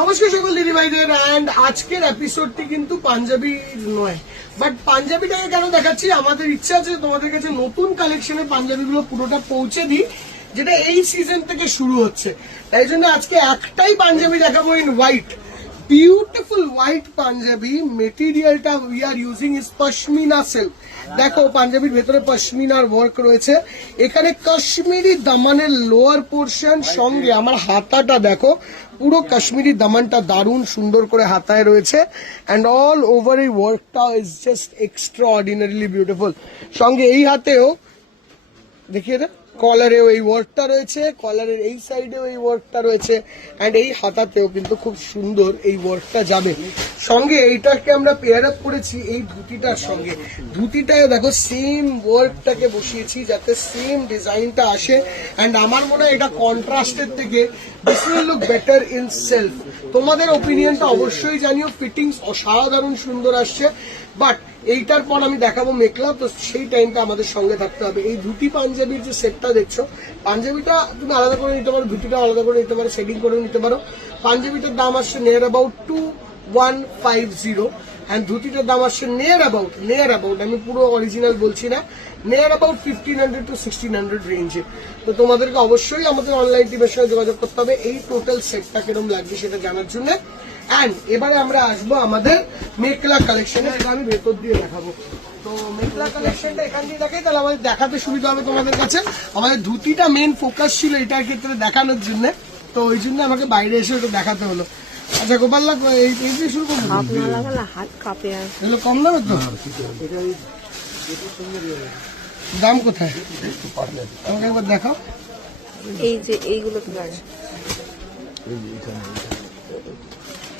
নমস্কার সকল দিদি ভাইদের। অ্যান্ড আজকের এপিসোডটি কিন্তু পাঞ্জাবি নয়, বাট পাঞ্জাবিটাকে কেন দেখাচ্ছি, আমাদের ইচ্ছা আছে তোমাদের কাছে নতুন কালেকশনের পাঞ্জাবিগুলো পুরোটা পৌঁছে দিই, যেটা এই সিজন থেকে শুরু হচ্ছে। তাই জন্য আজকে একটাই পাঞ্জাবি দেখাবো in white, beautiful white punjabi. মেটেরিয়ালটা we are using is pashmina silk. দেখো পাঞ্জাবির ভেতরে পশমিনার ওয়ার্ক রয়েছে, এখানে কাশ্মীরি দামানের লোয়ার পোর্শন, সঙ্গে আমার হাতাটা দেখো পুরো কাশ্মীরি দামানটা দারুণ সুন্দর করে হাতায় রয়েছে। অ্যান্ড অল ওভার এই ওয়ার্কটা is just extraordinarily beautiful. সঙ্গে এই হাতেও দেখিয়ে দেয়, কলারেও এই ওয়ার্কটা রয়েছে, কলারের এই সাইডেও এই ওয়ার্কটা রয়েছে, অ্যান্ড এই হাতাতেও কিন্তু খুব সুন্দর এই ওয়ার্কটা যাবে। সঙ্গে এইটাকে আমরা পেয়ার আপ করেছি এই ধুতিটার সঙ্গে। ধুতিটায় দেখো সেম ওয়ার্কটাকে বসিয়েছি যাতে সেম ডিজাইনটা আসে। অ্যান্ড আমার মনে হয় এটা কন্ট্রাস্টের থেকে this will look better in self. তোমাদের ওপিনিয়নটা অবশ্যই জানিও। ফিটিংস অসাধারণ সুন্দর আসছে, বাট এইটার পর আমি দেখাবো মেখলা, তো সেই টাইমটা আমাদের সঙ্গে থাকতে হবে। এই ধুতি পাঞ্জাবির যে সেটটা দেখছো, পাঞ্জাবিটা তুমি আলাদা করে নিতে পারো, ধুতিটা আলাদা করে নিতে পারো, সেটিং করে নিতে পারো। পাঞ্জাবিটার দাম আসছে নিয়ার অ্যাবাউট 2150, অ্যান্ড ধুতিটার দাম আসছে নিয়ার অ্যাবাউট আমি পুরো অরিজিনাল বলছি না, নিয়ার অ্যাবাউট 1500 to 1600 রেঞ্জে। তো তোমাদেরকে অবশ্যই আমাদের অনলাইন টিমের সঙ্গে যোগাযোগ করতে হবে এই টোটাল সেটটা কিরকম লাগবে সেটা জানার জন্য। অ্যান্ড এবারে আমরা আসবো আমাদের মেখলা কালেকশনে, যেটা আমি ভেতর দিয়ে দেখাবো। তো মেখলা কালেকশনটা এখান দিয়ে দেখাই, তাহলে আমাদের দেখাতে সুবিধা হবে তোমাদের কাছে। আমাদের ধুতিটা মেন ফোকাস ছিল এটার ক্ষেত্রে দেখানোর জন্য, তো ওই জন্য আমাকে বাইরে এসে ওটা দেখাতে হলো। আচ্ছা গোপাল্লা, এই দিয়ে শুরু করবো। হাত কাঁপে, এগুলো কম দামে তো, দাম কোথায় আমাকে একবার দেখাও। এই যে এইগুলো তো আছে,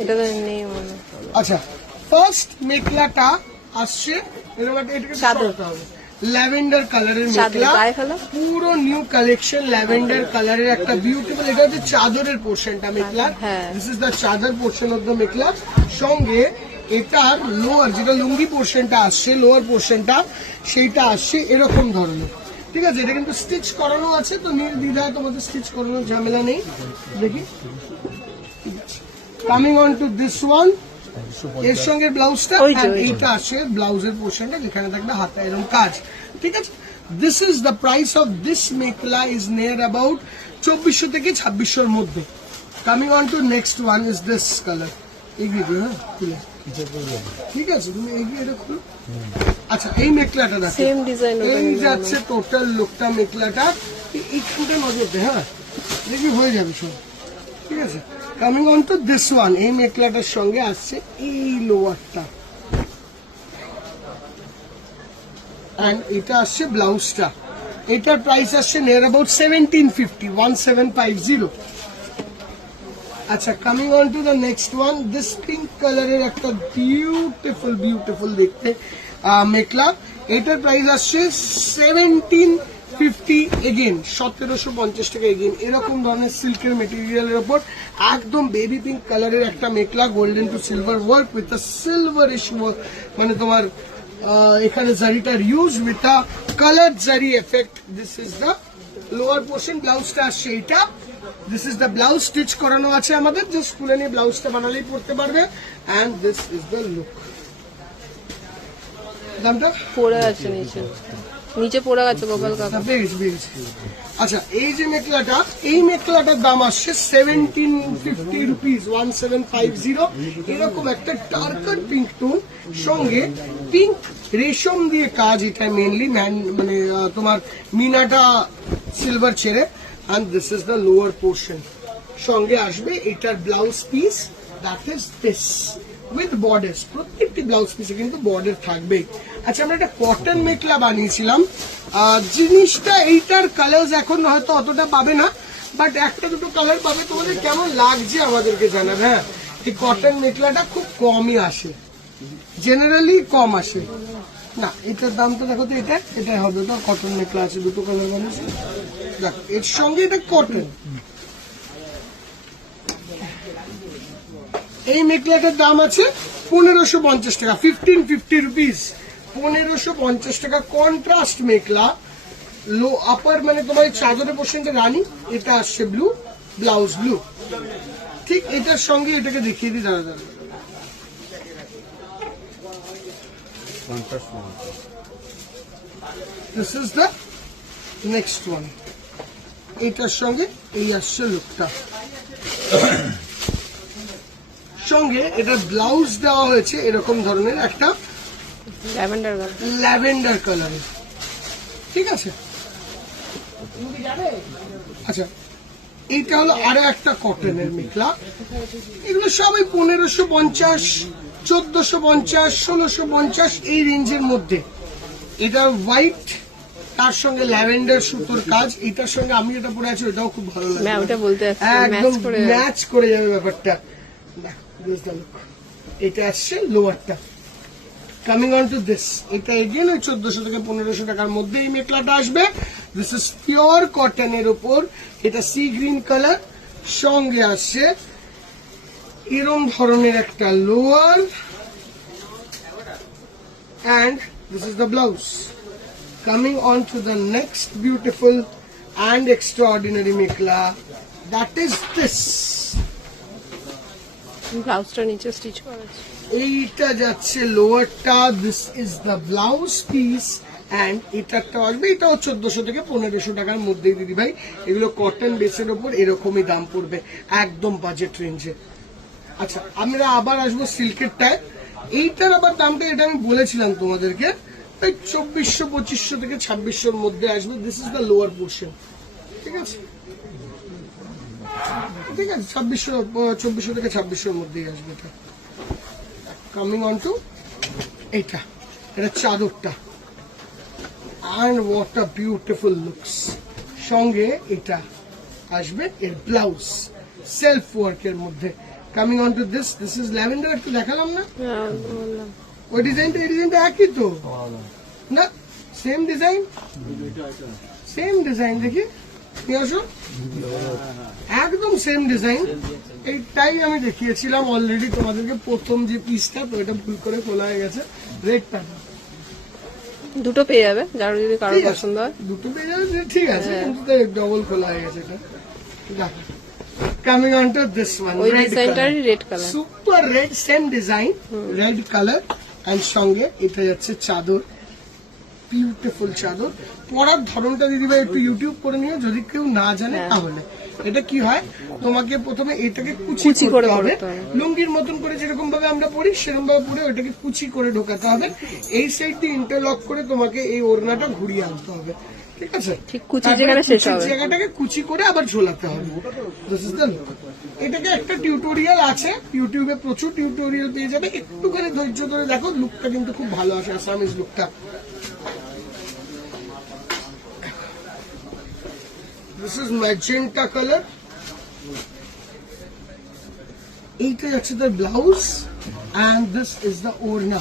এটা তো নেই মনে। আচ্ছা, ফার্স্ট মেখলাটা আসছে চাদর, ল্যাভেন্ডার কালারের মেখলা, পুরো নিউ কালেকশন ল্যাভেন্ডার কালারের একটা বিউটিফুল। এটা হচ্ছে চাদরের পোর্শনটা মেখলার, দিস ইজ দ্য চাদর পোর্শন অফ দ্য মেখলা। সঙ্গে এটার লোয়ার যেটা লুঙ্গি পোর্শনটা আসছে, লোয়ার পোর্শনটা সেইটা আসছে এরকম ধরনের। ঠিক আছে, এটা কিন্তু স্টিচ করানো আছে, তো নির্দ্বিধায় তোমাদের স্টিচ করানোর ঝামেলা নেই। দেখি, coming on to this one, এর সঙ্গে ব্লাউজটা, এইটা আসে ব্লাউজের পোর্শনটা, যেখানে থাকবে হাতে এরকম কাজ। ঠিক আছে, this is the price of this mekhela is near about 2400 থেকে 2600-র মধ্যে। Coming on to next one is this colour. এগিয়ে দিও, হ্যাঁ খুলে, ঠিক আছে তুমি এগিয়ে এটা খুলো। আচ্ছা, এই মেখলাটা দেখো, সেম ডিজাইন, এই যাচ্ছে টোটাল লুকটা মেখলাটা। এইখানটা নজর দে, হ্যাঁ দেখি হয়ে যাবে সব। ঠিক আছে, coming on to this one, এই মেখলাটার সঙ্গে আসছে এই লোয়ারটা, অ্যান্ড এটা আসছে ব্লাউজটা। এটার প্রাইস আসছে নিয়ার অ্যাবাউট 1750। আচ্ছা, coming on to the next one, this pink কালারের একটা বিউটিফুল দেখতে মেখলা। এটার প্রাইস আসছে 1750 এগেন, 1750 টাকা এগেন। এরকম ধরনের সিল্কের মেটেরিয়ালের ওপর একদম বেবি পিঙ্ক কালারের একটা mekhela, golden to silver work with a silverish work, মানে তোমার এখানে জারিটার use with a colour zari effect. This is the lower portion, ব্লাউজটা আসছে এইটা। This is the blouse, stitch করানো আছে আমাদের, জাস্ট খুলে নিয়ে ব্লাউজটা বানালেই পড়তে পারবে। And this is the look. দামটা পড়ে আছে নিচে, নিচে পড়ে গেছে গোপাল কাকা। আচ্ছা, এই যে মেখলাটা, এই মেখলাটার দাম আসছে 1750 রুপিস, 1750। এরকম একটা ডার্কার পিঙ্ক টোন, সঙ্গে পিঙ্ক রেশম দিয়ে কাজ, এটা মেনলি মানে তোমার মিনাটা সিলভার ছেড়ে। And this is the lower portion, সঙ্গে আসবে এটার blouse piece, that is this with borders. প্রত্যেকটি ব্লাউজ পিসে কিন্তু বর্ডার থাকবেই। আচ্ছা, আমরা একটা কটন মেখলা বানিয়েছিলাম, জিনিসটা এইটার কালার এখন হয়তো অতটা পাবে না, বাট একটা দুটো কালার পাবে। তোমাদের কেমন লাগছে আমাদেরকে জানাবে। হ্যাঁ, এই কটন মেখলাটা খুব কমই আসে, জেনারেলি কম আসে না। এটার দাম তো দেখো তো, এটা হবে তো, কটন মেখলা আছে, দুটো কালার বানিয়েছি দেখো, এর সঙ্গে এটা কটন। এই মেখলাটার দাম আছে 1550 টাকা, 1550 রুপিস, 1550 টাকা। কন্ট্রাস্ট মেখলা, লো আপার মানে তোমার চাদরের পোর্শনটা রানী, এটা আসছে ব্লু, ব্লাউজ ব্লু। ঠিক এটার সঙ্গে এটাকে দেখিয়ে দিই, দাঁড়া দাঁড়া। This is the next one. এটার সঙ্গে এই আসছে লুকটা, সঙ্গে এটা ব্লাউজ দেওয়া হয়েছে এরকম ধরনের একটা ল্যাভেন্ডার কালার। ল্যাভেন্ডার কালারের, ঠিক আছে। আচ্ছা, এইটা হলো আরো একটা কটনের মেখলা। এগুলো সবই 1550, 1450, 1650 এই রেঞ্জের মধ্যে। এটা হোয়াইট, তার সঙ্গে ল্যাভেন্ডার সুতোর কাজ। এটার সঙ্গে আমি যেটা পরে আছি ওটাও খুব ভালো লাগে, ম্যাম ওটা বলতে যাচ্ছি, একদম ম্যাচ করে ম্যাচ করে যাবে ব্যাপারটা। দেখো, this is the look. এটা আসছে লোয়ারটা। কামিং অন টু দিস, এটা এগেন ওই 1400 থেকে 1500 টাকার মধ্যে এই মেখলাটা আসবে। দিস ইজ পিওর কটনের উপর, এটা সি গ্রিন কালার, সঙ্গে আসছে এরম ধরনের একটা lower, and this is the blouse. Coming on to the next beautiful and extraordinary mekhla, that is this. ব্লাউজটা নিচে স্টিচ করা আছে। এইটা যাচ্ছে লোয়ারটা, this is the blouse piece, and এটারটা আসবে, এটাও 1400 থেকে 1500 টাকার মধ্যেই দিদি ভাই। এগুলো কটন বেসের ওপর এরকমই দাম পড়বে, একদম বাজেট রেঞ্জে। আচ্ছা, আমরা আবার আসবো সিল্কেরটায়। এইটার আবার দামটা, এটা আমি বলেছিলাম তোমাদেরকে, ওই 2400-2500 থেকে 2600-র মধ্যে আসবে। This is the lower portion, ঠিক আছে, ঠিক আছে, 2400 থেকে 2600-র মধ্যেই আসবে এটা। কামিং অন টু এটা চাদরটা, and what a beautiful looks, সঙ্গে এটা আসবে এর ব্লাউজ সেলফ ওয়ার্কের মধ্যে। Coming on to this is lavender, একটু দেখালাম না হ্যাঁ, বললাম। ওই ডিজাইনটা এই ডিজাইনটা একই তো না? সেম ডিজাইন, সেম ডিজাইন, দেখি নিয়ে আসো, একদম সেম ডিজাইন। এইটাই আমি দেখিয়েছিলাম অলরেডি তোমাদেরকে প্রথম যে পিসটা, তো এটা ভুল করে খোলা হয়ে গেছে। রেড প্যাটার্ন, দুটো পেয়ে যাবে, যার যদি কারো পছন্দ হয়। দুটো পেয়ে যাবে, ঠিক আছে, কিন্তু ডবল খোলা হয়ে গেছে এটা। দেখো, coming on to this one, ওই ডিজাইনটারই red colour, super red, same design, red colour, and সঙ্গে এটা যাচ্ছে চাদর, বিউটিফুল চাদর। পরার ধরনটা দিদি ভাই একটু ইউটিউব করে নিও, যদি কেউ না জানে তাহলে। এটা কি হয়, তোমাকে প্রথমে এটাকে কুচি করতে হবে, লুঙ্গির মতন করে যেরকম ভাবে আমরা পরি সেরকম ভাবে পরে ওটাকে কুচি করে ঢোকাতে হবে। এই সাইড দিয়ে ইন্টারলক করে তোমাকে এই ওড়নাটা ঘুরিয়ে আনতে হবে, ঠিক আছে। ঠিক কুচি যেখানে শেষ হবে, জায়গাটাকে কুচি করে আবার ঝোলাতে হবে। This is the look. এটাকে একটা টিউটোরিয়াল আছে ইউটিউবে, প্রচুর টিউটোরিয়াল পেয়ে যাবে, একটুখানি ধৈর্য ধরে দেখো, লুকটা কিন্তু খুব ভালো আসে, আসামিজ লুকটা। This is magenta color. এইটা হচ্ছে the blouse, and this is the ওড়না।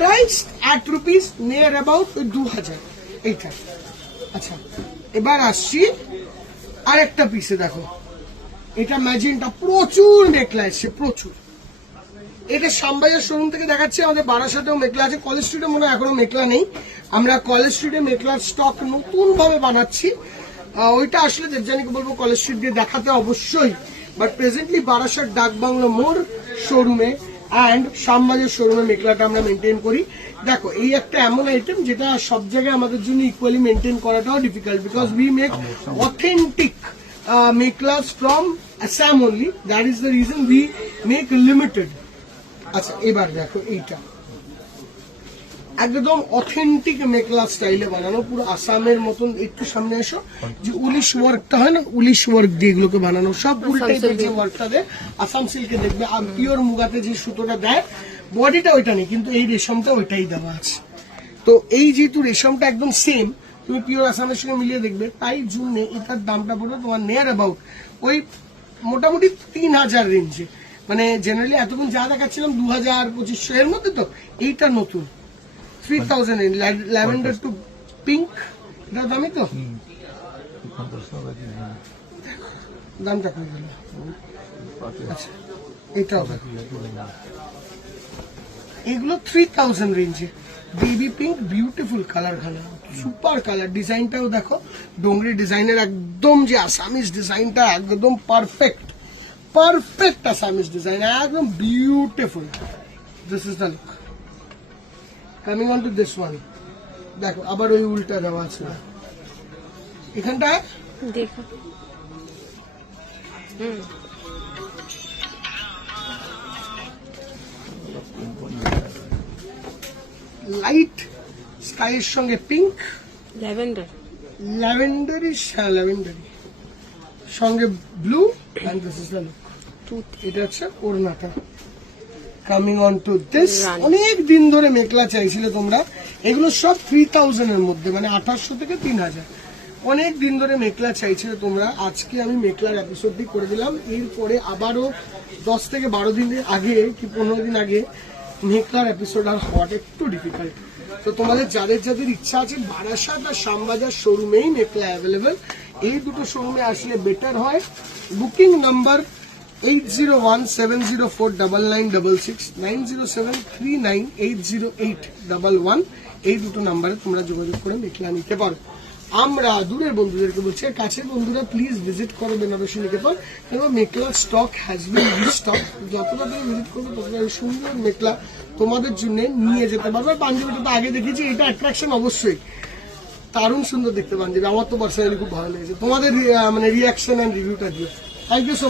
Priced at rupees near about 2000 এইটা। আচ্ছা, এবার আসছি আরেকটা পিসে, দেখো এটা ম্যাজেন্টা, প্রচুর মেখলা এসছে, প্রচুর। এটা শ্যামবাজার শোরুম থেকে দেখাচ্ছি, আমাদের বারাসাতেও মেখলা আছে, কলেজ স্ট্রিটে মনে হয় এখনো মেখলা নেই। আমরা কলেজ স্ট্রিটে মেখলার স্টক নতুন ভাবে বানাচ্ছি, ওইটা আসলে দেবযানীকে বলবো কলেজ স্ট্রিট দিয়ে দেখাতে অবশ্যই। বাট প্রেজেন্টলি বারাসাত ডাকবাংলো মোড় শোরুমে অ্যান্ড শ্যামবাজার শোরুমে মেখলাটা আমরা মেনটেন করি। দেখো, এই একটা এমন আইটেম যেটা সব জায়গায় আমাদের জন্য ইকুয়ালি মেনটেন করাটাও difficult, because we make authentic mekhelas from Assam only, that is the reason we make limited. আচ্ছা, এবার দেখো এইটা একদম অথেন্টিক মেখলা স্টাইলে বানানো, পুরো আসামের মতন। একটু সামনে এসো, যে উলিশ ওয়ার্কটা হয় না, উলিশ ওয়ার্ক দিয়ে এগুলোকে বানানো, সব ফুল টাইপের যে ওয়ার্কটা দেয় আসাম সিল্কে দেখবে। আর পিওর মুগাতে যে সুতোটা দেয়, বডিটা ওইটা নেই, কিন্তু এই রেশমটা ওইটাই দেওয়া আছে। তো এই যেহেতু রেশমটা একদম সেম, তুমি পিওর আসামের সঙ্গে মিলিয়ে দেখবে, তাই জন্য এটার দামটা পড়বে তোমার নিয়ার অ্যাবাউট ওই মোটামুটি 3000 রেঞ্জে। মানে জেনারেলি এতক্ষণ যা দেখাচ্ছিলাম 2000-2500 এর মধ্যে, তো এইটা নতুন 3000 ল্যাভেন্ডার টু পিঙ্ক, এটা দামি তো, দামটা কত গেল? আচ্ছা, এটা এগুলো 3000 রেঞ্জে, baby pink, beautiful colour. Super colour, ডিজাইনটাও দেখো ডোংরি ডিজাইনের একদম যে আসামিজ ডিজাইনটা একদম পারফেক্ট পারফেক্ট আসামিজ ডিজাইন, একদম beautiful. This is the look. Coming on to this one, দেখো আবার ওই উল্টা দেওয়া আছে এখানটায়। দেখো লাইট স্কাইয়ের সঙ্গে পিঙ্ক, ল্যাভেন্ডার, ল্যাভেন্ডারিশ, হ্যাঁ ল্যাভেন্ডারি সঙ্গে blue, and this is the look. টুথ, এটা হচ্ছে ওড়নাটা। Coming on to this, Rani. অনেক দিন ধরে মেখলা চাইছিলে তোমরা, এগুলো সব 3000 এর মধ্যে, মানে 2800 থেকে 3000। অনেক দিন ধরে মেখলা চাইছিলে তোমরা, আজকে আমি মেখলার এপিসোডটি করে দিলাম। এরপরে আবারও 10 থেকে 12 দিন আগে কি 15 দিন আগে মেখলার এপিসোড আর হওয়াটা একটু ডিফিকাল্ট। তো তোমাদের যাদের যাদের ইচ্ছা আছে বারাসাত আর শ্যামবাজার শোরুমেই মেখলা অ্যাভেলেবেল। এই দুটো শোরুমে আসলে বেটার হয়। বুকিং নাম্বার 8017049966, 9073980811, এই দুটো নাম্বারে তোমরা যোগাযোগ করে মেখলা নিতে পারো। আমরা দূরের বন্ধুদেরকে বলছি, কাছের বন্ধুরা প্লিজ ভিজিট করো বেনারসি নিকেতন, এবং মেখলার স্টক হ্যাজ বিন রিস্টক। যতটা তুমি ভিজিট করবে ততটা সুন্দর মেখলা তোমাদের জন্য নিয়ে যেতে পারবে। পাঞ্জাবিটা তো আগে দেখেছি, এটা অ্যাট্রাকশন অবশ্যই, দারুণ সুন্দর দেখতে পাঞ্জাবি। আমার তো পার্সোনালি খুব ভালো লেগেছে। তোমাদের মানে রিয়াকশন এন্ড রিভিউটা দিও। Thank you so